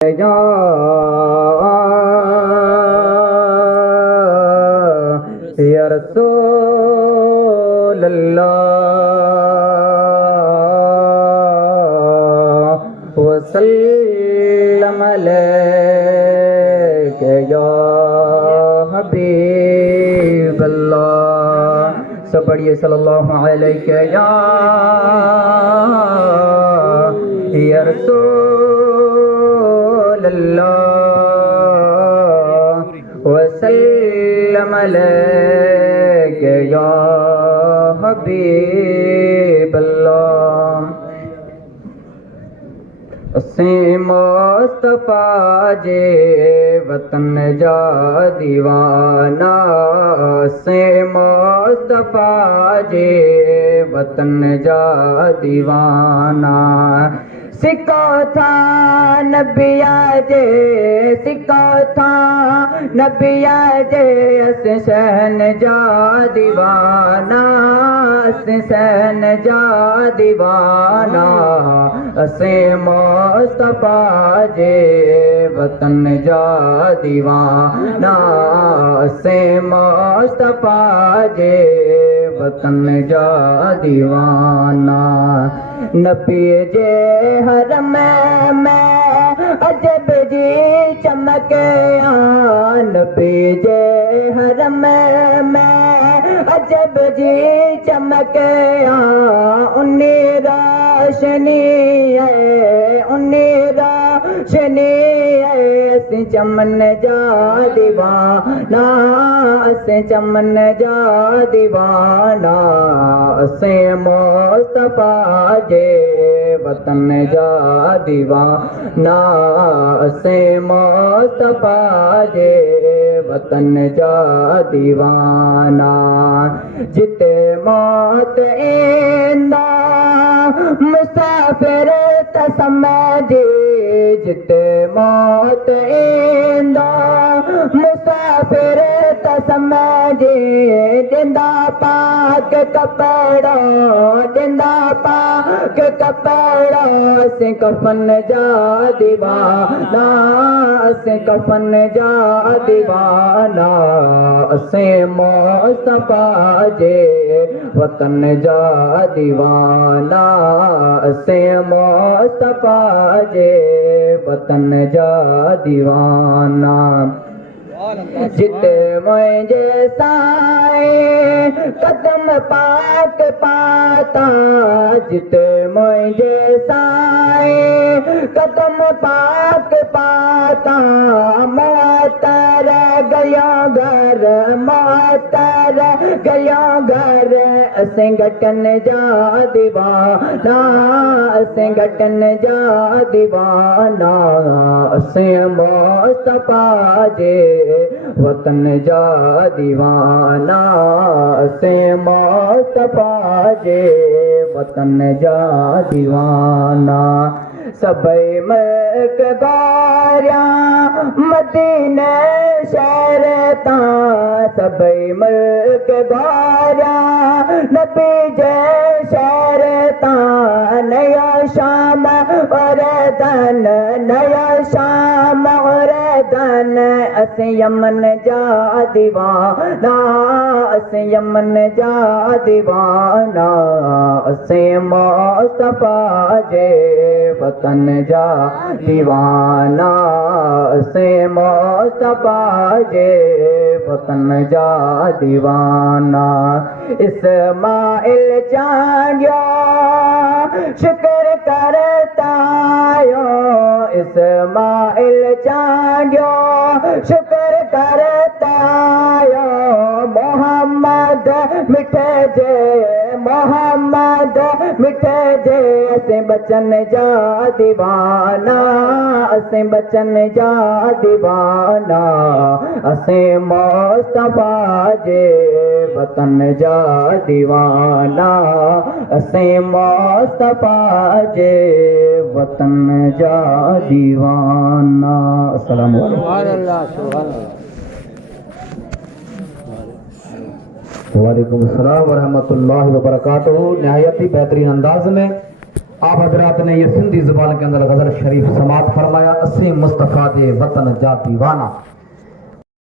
या रसूल अल्लाह वसल्लम अलैका या हबीब अल्लाह। सब पढ़िए सल्लल्लाहु अलैका या रसूल अल्लाह वसल्लम अलैका या हबीब अल्लाह। असीं मुस्तफा जे वतन जा दीवाना, असीं मुस्तफा जे वतन जा दीवाना। सिको था नबिया जे, सिको था नबिया जे, अस शहन जा दीवाना, अस शहन जा दीवाना। असीं मुस्तफा जे वतन जा दीवाना, असीं मुस्तफा जे वतन जा दीवाना। नबी जे हरम में अजब जी चमक आ, नबी जे हरम में अजब जी चमक आ। उन्नी रोशनी है, उन्नी रोशनी है, असीं चमन जा दीवाना, असीं चमन जा दीवाना। असीं मुस्तफा जे वतन जा दीवाना, असीं मुस्तफा जे वतन जा दीवाना। जिते मौत ईंदा मुसाफिर त समझे, जिते मौत ईंदा मुसाफिर त समझे। जिंदा पाक कपड़ा, जिंदा पाक कपड़ा, असीं कफन जा दीवाना, असीं कफन जा दीवाना। असीं मुस्तफा जे वतन जा दीवाना, असीं मुस्तफा जे वतन जा दीवाना। जिते मुंहिंजे साईं कदम पाक पाता, जिते मुंहिंजे साईं कदम पाक पाता। मोहतर गयो घर, मोहतर गयो घर, असीं घटन जा दीवाना, असीं घटन जा दीवाना। असीं मुस्तफा जे वतन जा दीवाना, असीं मुस्तफा जे वतन जा दीवाना। सबई मुल्क गारिया मदीने शहर तां, सबई मुल्क गारिया नबी जे शहर तां। नया शाम और धन, नया शाम और धन, असीं यमन जा दीवाना, असीं यमन जा दीवाना। असीं मुस्तफा जे वतन जा दीवाना, असीं मुस्तफा जे वतन जा दीवाना। इस्माइल चांडियो शुक्र करता आयो, इस्माइल चांडियो शुक्र करता आयो। मोहम्मद मिठे जे, मोहम्मद मिठे जे, असीं बचन जा दीवाना, असीं बचन जा दीवाना। असीं मुस्तफा जे वतन जा दीवाना, असीं मुस्तफा जे वतन जा दीवाना। अस्सलाम वालेकुम अस्सलाम व रहमतुल्लाहि व बरकातहू। नहायत ही बेहतरीन अंदाज में आप हजरात ने ये सिंधी जुबान के अंदर गजल शरीफ समात फरमाया, अस्सी मुस्तफ़ा दे वतन जा दीवाना।